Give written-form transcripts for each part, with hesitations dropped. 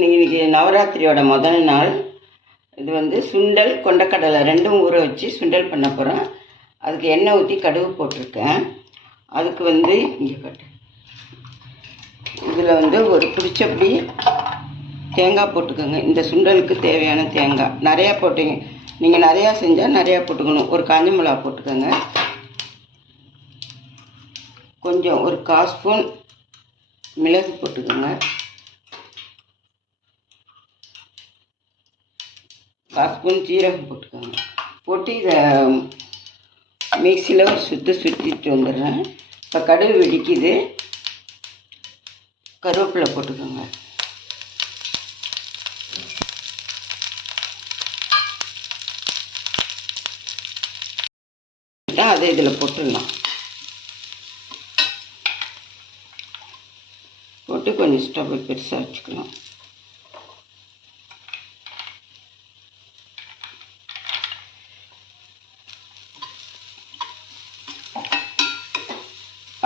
இன்றைக்கி நவராத்திரியோட முதல் நாள். இது வந்து சுண்டல் கொண்டக்கடலை ரெண்டும் ஊற வச்சு சுண்டல் பண்ண போகிறோம். அதுக்கு எண்ணெய் ஊற்றி கடுகு போட்டிருக்கேன். அதுக்கு வந்து இங்கே கட்டு இதில் வந்து ஒரு பிடிச்சப்படி தேங்காய் போட்டுக்கோங்க. இந்த சுண்டலுக்கு தேவையான தேங்காய் நிறையா போட்டிங்க. நீங்கள் நிறையா செஞ்சால் நிறையா போட்டுக்கணும். ஒரு காஞ்ச மிளகா போட்டுக்கோங்க. கொஞ்சம் ஒரு 1/4 ஸ்பூன் மிளகு போட்டுக்கோங்க. 1/4 ஸ்பூன் ஜீரகம் போட்டுக்கோங்க. போட்டு இதை மிக்சியில் ஒரு சுற்றிட்டு வந்துடுறேன். இப்போ கடுகு வெடிக்குது. கருவேப்பிலை போட்டுக்கோங்க. அதை இதில் போட்டுடலாம். போட்டு கொஞ்சம் ஸ்டவ் பெருசாக வச்சுக்கலாம்.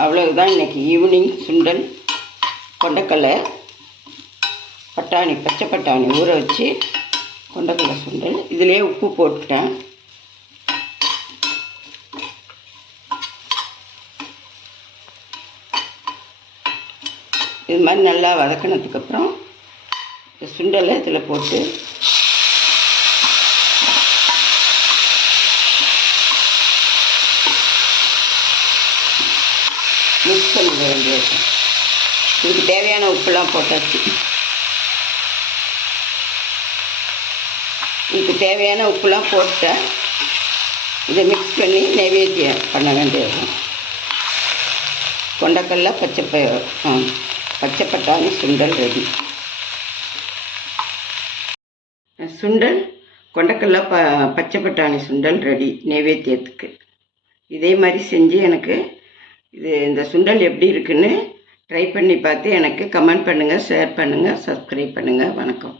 அவ்வளவுதான். இன்றைக்கி ஈவினிங் சுண்டல் கொண்டக்கடலை பட்டாணி பச்சை பட்டாணி ஊற வச்சு கொண்டக்கடலை சுண்டல். இதிலே உப்பு போட்டுட்டேன். இது மாதிரி நல்லா வதக்கினதுக்கப்புறம் சுண்டலை இதில் போட்டு மிக்ஸ் பண்ணிட வேண்டியது. இதுக்கு தேவையான உப்புலாம் போட்டாச்சு. இதுக்கு தேவையான உப்புலாம் போட்டேன். இதை மிக்ஸ் பண்ணி நைவேத்தியம் பண்ண வேண்டியது. கொண்டக்கடலை பச்சை பட்டாணி சுண்டல் ரெடி. சுண்டல் கொண்டக்கடலை பச்சை பட்டாணி சுண்டல் ரெடி நைவேத்தியத்துக்கு. இதே மாதிரி செஞ்சு எனக்கு இந்த சுண்டல் எப்படி இருக்குன்னு ட்ரை பண்ணி பார்த்து எனக்கு கமெண்ட் பண்ணுங்கள், ஷேர் பண்ணுங்கள், சப்ஸ்கிரைப் பண்ணுங்கள். வணக்கம்.